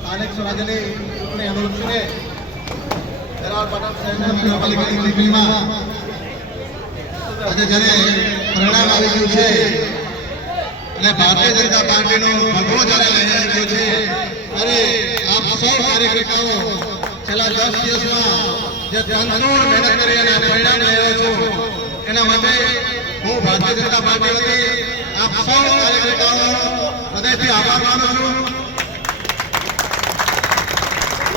સ્થાનિક સ્વરાજ્યની ચૂંટણી અનુસરીને વેરાવળ પાટણ શહેરના નગરપાલિકાની ચૂંટણીમાં આજે જ્યારે પરિણામ આવી ગયું છે અને ભારતીય જનતા પાર્ટીનો ભગવો જ્યારે લહેરાઈ ગયો છે ત્યારે આપ સૌ કાર્યકર્તાઓ છેલ્લા 10 દિવસમાં જે તનતોડ મહેનત કરી અને પરિણામ લઈ રહ્યો છો એના માટે હું ભારતીય જનતા પાર્ટી વતી આપ સૌ કાર્યકર્તાઓનો હૃદયથી આભાર માનું છું।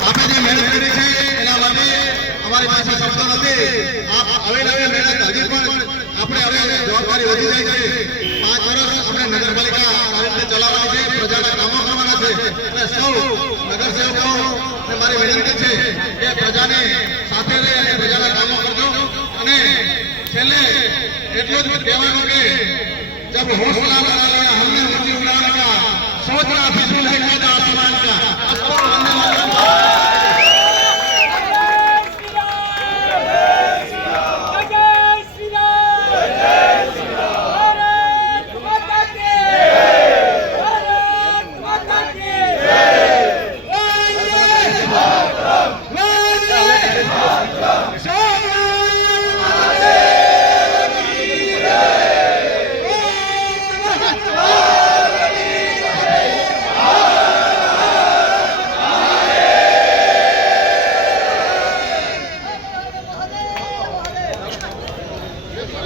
આપણે જે મહેનત કરી છે એના માટે અમારી પાસે શબ્દો નથી। આપ હવે નવી મહેનત હજી પણ આપણે હવે જવાબદારી વધી જાય છે। 5 વર્ષ આપણે નગરપાલિકા સારી રીતે ચલાવવાની છે, પ્રજાના કામો કરવાના છે અને સૌ નગરસેવકો ને મારી વિનંતી છે કે પ્રજાને સાથે રહી અને પ્રજાના કામો કરજો। અને છેલ્લે એટલું જ કહેવાનું કે જબ હોશ લાगा हमने ऊंची उड़ान का सोचना भी सुन